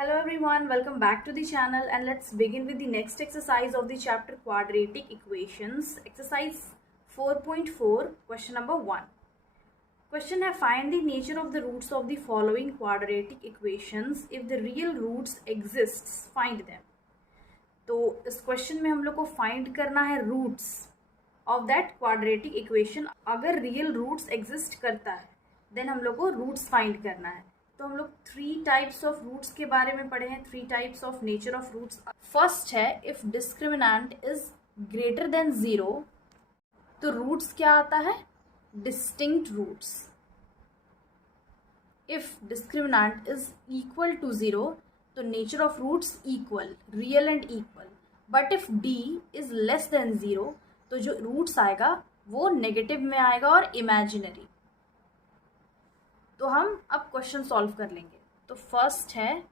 Hello everyone, welcome back to the channel and let's begin with the next exercise of the chapter quadratic equations. Exercise 4.4, question number 1. Question है find the nature of the roots of the following quadratic equations. If the real roots exists, find them. तो इस question में हम लोग को find करना है roots of that quadratic equation. अगर रियल रूट्स एग्जिस्ट करता है देन हम लोग को रूट्स फाइंड करना है. तो हम लोग 3 टाइप्स ऑफ रूट्स के बारे में पढ़े हैं, 3 types of nature of roots. First है if discriminant is greater than 0 तो रूट्स क्या आता है, distinct roots. If discriminant is equal to 0 तो nature of roots equal, real and equal. But if D is less than 0 तो जो roots आएगा वो नेगेटिव में आएगा और इमेजिनरी. तो हम अब क्वेश्चन सॉल्व कर लेंगे. तो फर्स्ट है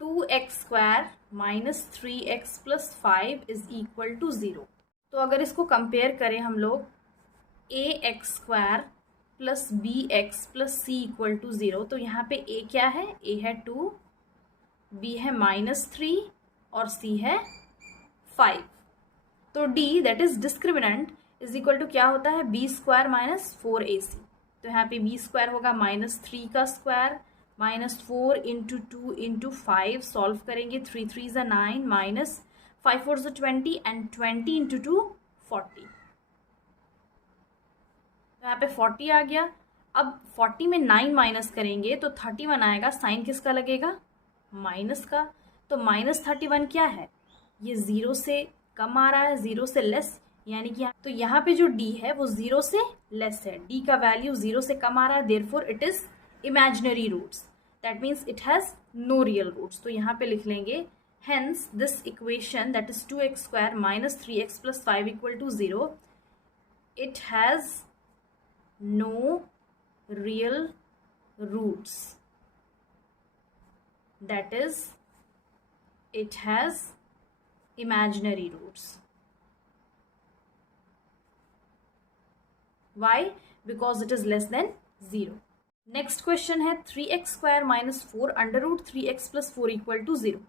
2x² minus 3x plus 5 is equal to 0. तो अगर इसको कंपेयर करें हम लोग ax² plus bx plus c equal to 0. तो यहाँ पे a क्या है, a है 2, b है -3 और c है 5. तो d that is discriminant is equal to क्या होता है, b² माइनस 4ac. तो यहाँ पे b² होगा -3 का स्क्वायर -4 इंटू 2 इंटू 5. सॉल्व करेंगे 3 3 ज़ा 9 माइनस 5 4 ज़ा 20 एंड 20 इंटू 2 40. तो यहाँ पे 40 आ गया. अब 40 में 9 माइनस करेंगे तो 31 आएगा. साइन किसका लगेगा, माइनस का. तो -31 क्या है, ये 0 से कम आ रहा है, 0 से लेस, यानी कि तो यहाँ पे जो d है वो 0 से लेस है. d का वैल्यू 0 से कम आ रहा है, therefore it is imaginary roots. That means it has no real roots. तो यहाँ पे लिख लेंगे hence this equation that is 2x² minus 3x plus 5 equal to 0. It has no real roots. That is it has imaginary roots. Why? Because it is less than 0. Next question है 3x² minus 4 under root 3x plus 4 equal to 0.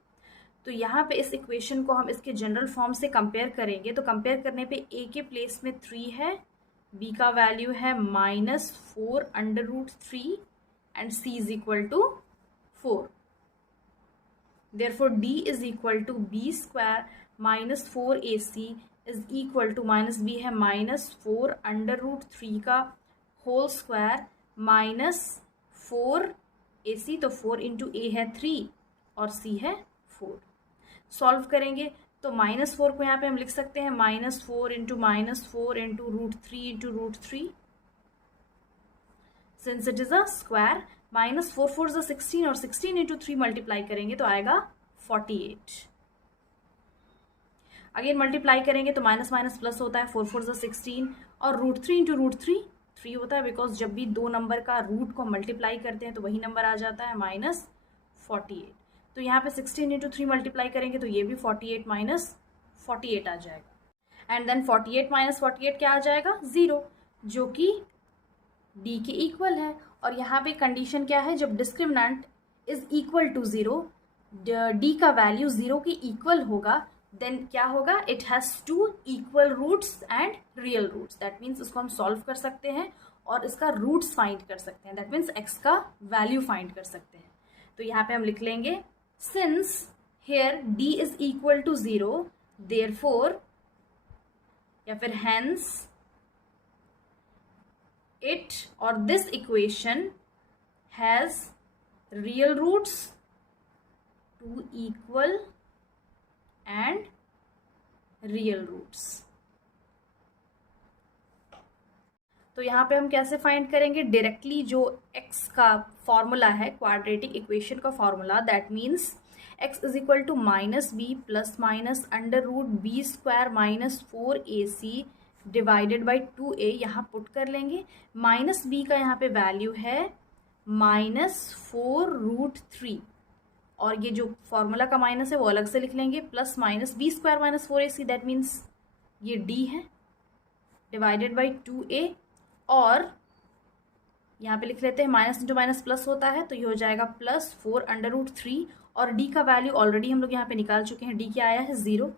तो यहाँ पे इस equation को हम इसके general form से compare करेंगे. तो कंपेयर करने पे a के प्लेस में 3 है, b का वैल्यू है -4 under root 3 and c is equal to 4. Therefore, d is equal to b² minus 4ac is equal to minus b है -4 अंडर रूट 3 का होल स्क्वायर माइनस 4ac. तो 4 इंटू a है 3 और c है 4. Solve करेंगे तो -4 को यहाँ पे हम लिख सकते हैं -4 into -4 into √3 into √3. Since it is a square, -4 4 ज़ा 16 और 16 इंटू 3 मल्टीप्लाई करेंगे तो आएगा 48. अगेन मल्टीप्लाई करेंगे तो माइनस माइनस प्लस होता है, 4 4 ज़ा 16 और √3 इंटू √3 3 होता है. बिकॉज जब भी दो नंबर का रूट को मल्टीप्लाई करते हैं तो वही नंबर आ जाता है -48. तो यहाँ पे 16 इंटू 3 मल्टीप्लाई करेंगे तो ये भी 48 माइनस 48 आ जाएगा. एंड देन 48 माइनस 48 क्या आ जाएगा, 0, जो कि d के इक्वल है. और यहाँ पे कंडीशन क्या है, जब discriminant is equal to 0, d का वैल्यू 0 के इक्वल होगा, देन क्या होगा, it has 2 equal roots and real roots. That means इसको हम सॉल्व कर सकते हैं और इसका रूट्स फाइंड कर सकते हैं. दैट मीन्स x का वैल्यू फाइंड कर सकते हैं. तो यहाँ पे हम लिख लेंगे since here d is equal to 0, therefore या फिर hence it or this equation has real roots, 2 equal and real roots. तो यहाँ पे हम कैसे फाइंड करेंगे, डायरेक्टली जो x का फॉर्मूला है, क्वाड्रेटिक इक्वेशन का formula, that means x is equal to -b plus minus under root b² minus 4ac divided by 2a. यहाँ पुट कर लेंगे. -b का यहाँ पे वैल्यू है -4 √3 और ये जो फॉर्मूला का माइनस है वो अलग से लिख लेंगे, plus minus b² minus 4ac. That means ये d है डिवाइडेड बाई 2a और यहाँ पे लिख लेते हैं माइनस इंटू माइनस प्लस होता है, तो ये हो जाएगा +4√3 और d का वैल्यू ऑलरेडी हम लोग यहाँ पे निकाल चुके हैं, d क्या आया है 0,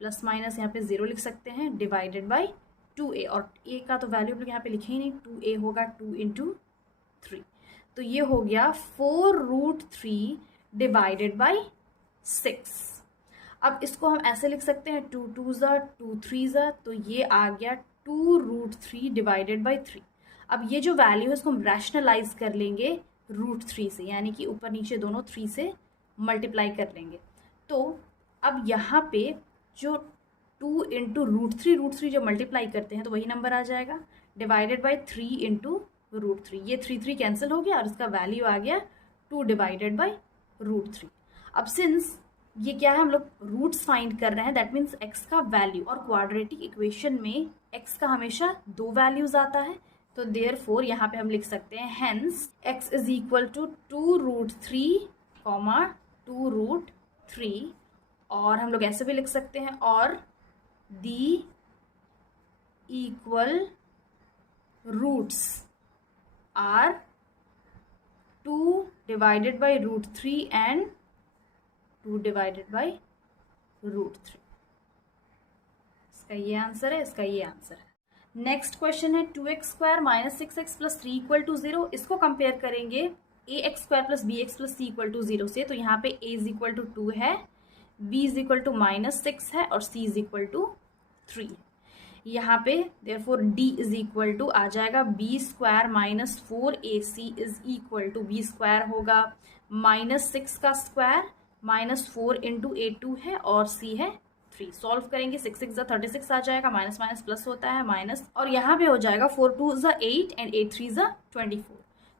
प्लस माइनस यहाँ पे 0 लिख सकते हैं, डिवाइडेड बाई 2a, और a का तो वैल्यू हम लोग यहाँ पे लिखे ही नहीं, 2a होगा 2 इंटू 3, तो ये हो गया 4√3 डिवाइडेड बाई 6। अब इसको हम ऐसे लिख सकते हैं 2 2 ज़ा 2 3 ज़ा, तो ये आ गया 2√3 डिवाइडेड बाई 3। अब ये जो वैल्यू है इसको हम रैशनलाइज कर लेंगे √3 से, यानी कि ऊपर नीचे दोनों 3 से मल्टीप्लाई कर लेंगे। तो अब यहाँ पे जो 2 इंटू √3 जब मल्टीप्लाई करते हैं तो वही नंबर आ जाएगा, डिवाइडेड बाई 3 इंटू √3, ये 3 कैंसिल हो गया और इसका वैल्यू आ गया 2 डिवाइडेड बाई √3। अब सिंस ये क्या है, हम लोग रूट्स फाइंड कर रहे हैं, दैट मीन्स x का वैल्यू, और क्वाड्रेटिक इक्वेशन में x का हमेशा 2 वैल्यूज आता है, तो देयरफॉर यहाँ पे हम लिख सकते हैं hence x is equal to 2√3, 2√3, और हम लोग ऐसे भी लिख सकते हैं और the equal roots are 2 divided by √3 and 2 divided by √3। इसका ये आंसर है, इसका ये आंसर है। नेक्स्ट क्वेश्चन है 2x² minus 6x plus 3 equal to 0। इसको कंपेयर करेंगे ax² plus bx plus c equal to 0 से, तो यहाँ पे a इज इक्वल टू 2 है, b इज इक्वल टू -6 है और c इज इक्वल टू 3 है। यहाँ पे therefore d is equal to आ जाएगा b² minus 4ac is equal to b² होगा -6 का स्क्वायर -4 इंटू a2 है और c है 3। सॉल्व करेंगे 6 6 ज़ा 36 आ जाएगा, माइनस माइनस प्लस होता है माइनस, और यहाँ पे हो जाएगा 4 2 ज़ा 8 एंड 8 3 ज़ा 24।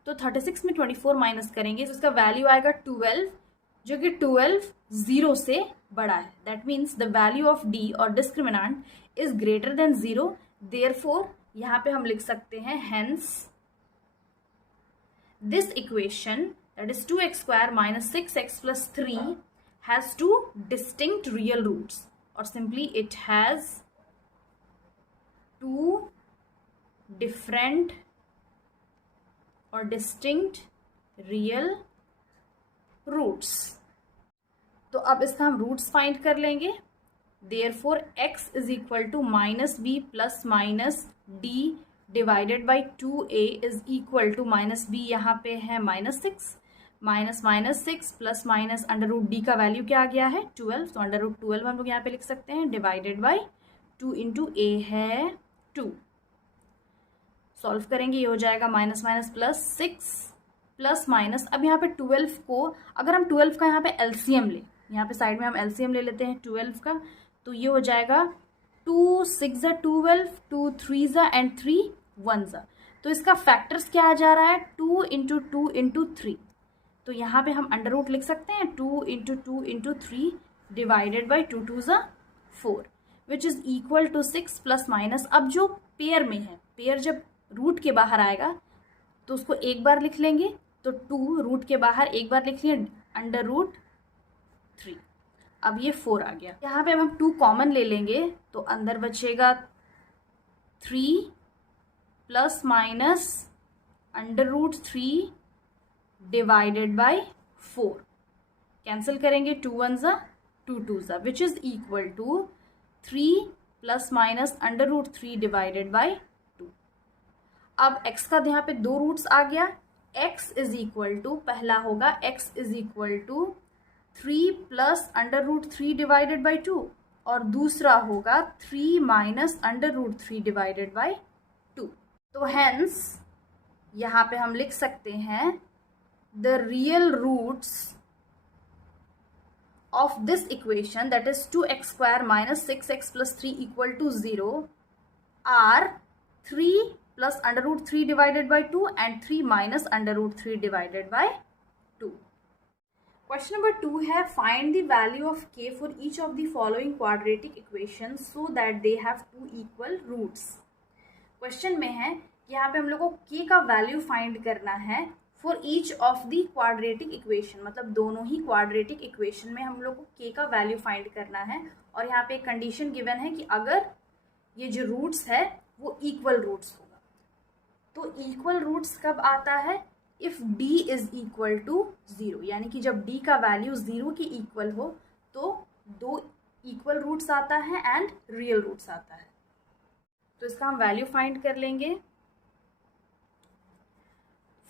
तो 36 में 24 माइनस करेंगे तो इसका वैल्यू आएगा 12, जो कि 12 0 से बड़ा है। That means the value of d और discriminant is greater than 0, therefore यहाँ पे हम लिख सकते हैं hence this equation that is 2x² minus 6x plus 3 has two distinct real roots, or simply it has two different or distinct real roots। तो अब इसका हम रूट्स फाइंड कर लेंगे। therefore x is equal to -b plus minus d divided by 2a is equal to -b, यहाँ पे है -6, -6 plus minus √d का वैल्यू क्या आ गया है 12, तो √12 हम लोग यहाँ पे लिख सकते हैं, डिवाइडेड बाई 2 इंटू a है 2। सॉल्व करेंगे, ये हो जाएगा माइनस प्लस 6 प्लस माइनस, अब यहाँ पे 12 को अगर हम 12 का यहाँ पे एलसीएम लें, यहाँ पे साइड में हम एलसीएम ले लेते हैं 12 का, तो ये हो जाएगा 2 6 ज़ा 12, 2 3 ज़ा एंड 3 1 ज़ा। तो इसका फैक्टर्स क्या आ जा रहा है 2 इंटू 2 इंटू 3, तो यहाँ पे हम अंडर रूट लिख सकते हैं 2 इंटू 2 इंटू 3 डिवाइडेड बाई 2 2 ज़ा 4 which is equal to 6 plus minus. अब जो पेयर में है, पेयर जब रूट के बाहर आएगा तो उसको एक बार लिख लेंगे, तो 2 रूट के बाहर एक बार लिख लिए √3। अब ये 4 आ गया, यहाँ पे हम 2 कॉमन ले लेंगे तो अंदर बचेगा 3 plus minus √3 divided by 4, cancel करेंगे 2 1 ज़ा 2 2 ज़ा which is equal to 3 plus minus √3 divided by 2। अब x का यहाँ पे 2 रूट्स आ गया, x इज इक्वल टू पहला होगा x is equal to 3 plus √3 divided by 2 और दूसरा होगा 3 माइनस √3 डिवाइडेड बाई 2। तो हेंस यहाँ पे हम लिख सकते हैं the real roots of this equation, that is 2x² minus 6x plus 3 equal to 0 are 3 plus √3 divided by 2 and 3 minus √3 divided by 2. Question number 2 है find the value of k for each of the following quadratic equations so that they have two equal roots. Question में है यहाँ पे हम लोग को k का value find करना है for each of the quadratic equation, मतलब दोनों ही क्वाड्रेटिक इक्वेशन में हम लोग को k का वैल्यू फाइंड करना है। और यहाँ पे एक कंडीशन गिवन है कि अगर ये जो रूट्स है वो इक्वल रूट्स होगा। तो इक्वल रूट्स कब आता है? If d is equal to 0, यानी कि जब d का वैल्यू 0 के इक्वल हो तो दो इक्वल रूट्स आता है एंड रियल रूट्स आता है। तो इसका हम वैल्यू फाइंड कर लेंगे।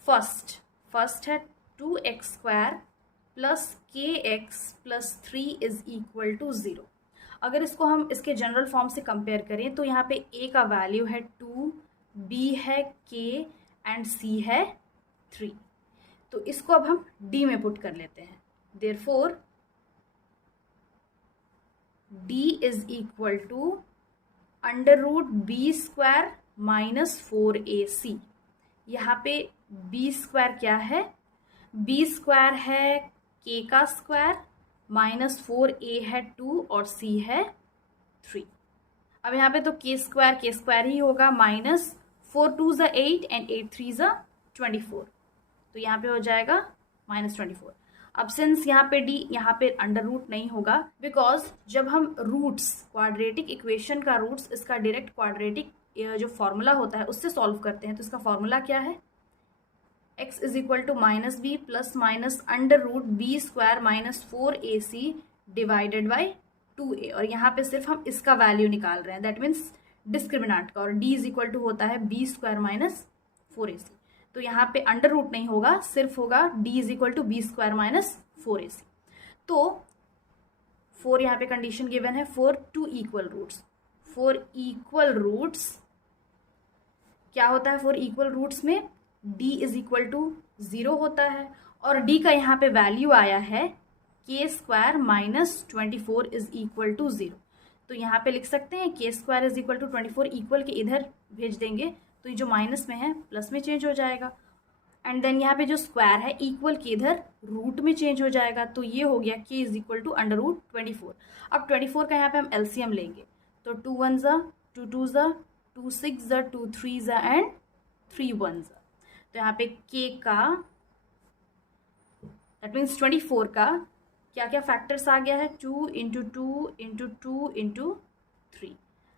फर्स्ट है 2x² plus kx plus 3 is equal to 0। अगर इसको हम इसके जनरल फॉर्म से कंपेयर करें तो यहाँ पे a का वैल्यू है 2, b है k एंड c है 3। तो इसको अब हम d में पुट कर लेते हैं। Therefore d is equal to √b² minus 4ac। यहाँ पे b² क्या है? b² है k का स्क्वायर माइनस 4a है 2 और c है 3। अब यहाँ पे तो k स्क्वायर ही होगा, माइनस 4 2 ज़ा 8 एंड 8 3 ज़ा 24, तो यहाँ पे हो जाएगा -24। अब सिंस यहाँ पे d यहाँ पे अंडर रूट नहीं होगा, बिकॉज जब हम रूट्स क्वाड्रेटिक इक्वेशन का रूट्स इसका डायरेक्ट क्वाड्रेटिक जो फॉर्मूला होता है उससे सॉल्व करते हैं, तो इसका फॉर्मूला क्या है? x is equal to -b plus minus √b² minus 4ac divided by 2a। और यहाँ पे सिर्फ हम इसका वैल्यू निकाल रहे हैं, दैट मीन्स डिस्क्रिमिनेंट का, और d इज इक्वल टू होता है b² माइनस 4ac। तो यहाँ पे अंडर रूट नहीं होगा, सिर्फ होगा d is equal to b² minus 4ac। तो 4 यहाँ पे कंडीशन गिवन है for 2 equal roots. For equal roots क्या होता है? फॉर इक्वल रूट्स में d इज इक्वल टू 0 होता है, और d का यहाँ पे वैल्यू आया है k² minus 24 is equal to 0। तो यहाँ पे लिख सकते हैं k² is equal to 24, equal के इधर भेज देंगे तो ये जो माइनस में है प्लस में चेंज हो जाएगा, एंड देन यहाँ पे जो स्क्वायर है इक्वल के इधर रूट में चेंज हो जाएगा, तो ये हो गया k इज इक्वल टू √24। अब 24 का यहाँ पे हम एलसीएम लेंगे, तो 2 1 ज़ा 2 2 ज़ा 2 6 ज़ा 2 3 ज़ा एंड 3 1 ज़ा। तो यहाँ पे k का दैट मीन्स 24 का क्या क्या फैक्टर्स आ गया है? 2 × 2 × 2 × 3।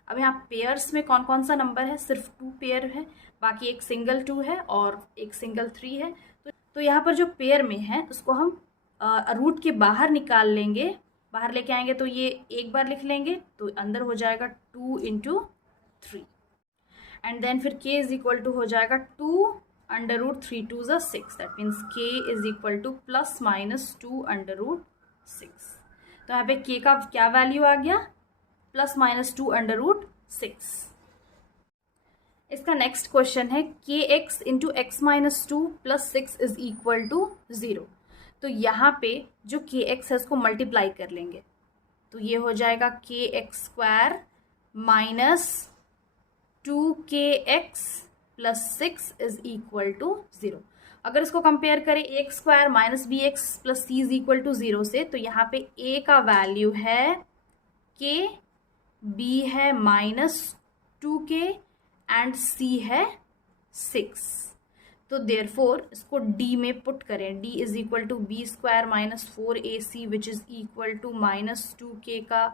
अब यहाँ पेयर्स में कौन कौन सा नंबर है? सिर्फ 2 पेयर है, बाकी एक सिंगल 2 है और एक सिंगल 3 है। तो यहाँ पर जो पेयर में है उसको हम रूट के बाहर निकाल लेंगे, बाहर लेके आएंगे तो ये एक बार लिख लेंगे, तो अंदर हो जाएगा 2 × 3, एंड देन फिर k इज इक्वल टू हो जाएगा 2 √3 2 ज़ा 6, that means k is equal two plus minus 2 √6। तो यहाँ पे k का क्या वैल्यू आ गया? Plus minus 2 √6। इसका नेक्स्ट क्वेश्चन है kx × x minus 2 plus 6 is equal to 0। तो यहाँ पे जो kx है उसको मल्टीप्लाई कर लेंगे, तो ये हो जाएगा kx² minus 2kx plus 6 is equal to 0। अगर इसको कंपेयर करें x² minus bx plus c is equal to 0 से, तो यहाँ पे a का वैल्यू है k, b है -2k एंड c है 6। तो देयरफॉर इसको d में पुट करें, d is equal to b² minus 4ac which is equal to -2k का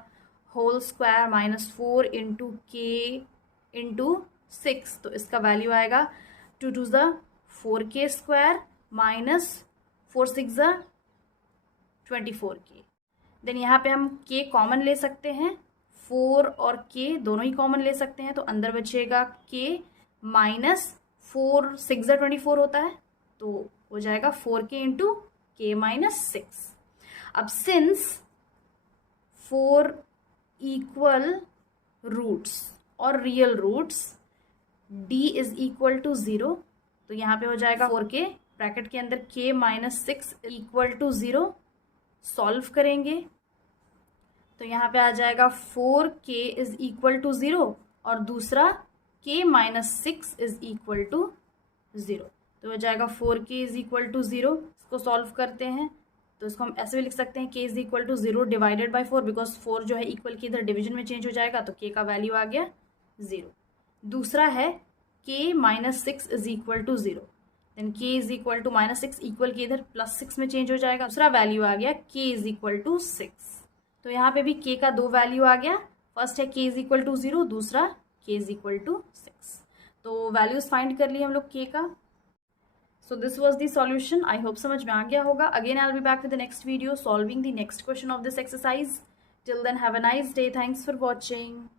होल स्क्वायर माइनस 4 × k × 6। तो इसका वैल्यू आएगा 2 2 ज़ा 4k² माइनस 4 6 ज़ा 24k। देन यहाँ पे हम k कॉमन ले सकते हैं, 4 और k दोनों ही कॉमन ले सकते हैं, तो अंदर बचेगा k माइनस 4 6 ज़ा 24 होता है, तो हो जाएगा 4k × k माइनस 6। अब सिंस 4 इक्वल रूट्स और real roots d is equal to 0, तो यहाँ पे हो जाएगा 4k ब्रैकेट के अंदर k minus 6 equal to 0। Solve करेंगे तो यहाँ पे आ जाएगा 4k इज इक्वल टू 0 और दूसरा k minus 6 is equal to 0, तो हो जाएगा 4k इज इक्वल टू 0। इसको सॉल्व करते हैं तो इसको हम ऐसे भी लिख सकते हैं k is equal to 0 divided by 4, because 4 जो है इक्वल की इधर डिवीजन में चेंज हो जाएगा, तो k का वैल्यू आ गया 0। दूसरा है k minus 6 is equal to 0, then k is equal to -6 equal के इधर +6 में चेंज हो जाएगा, दूसरा वैल्यू आ गया k इज इक्वल टू 6। तो यहाँ पे भी k का 2 वैल्यू आ गया, फर्स्ट है k इज इक्वल टू 0, दूसरा k इज इक्वल टू 6। तो वैल्यूज फाइंड कर लिए हम लोग k का. So this was the solution. I hope समझ में आ गया होगा. Again I'll be back with the next video solving the next question of this exercise. Till then have a nice day. Thanks for watching.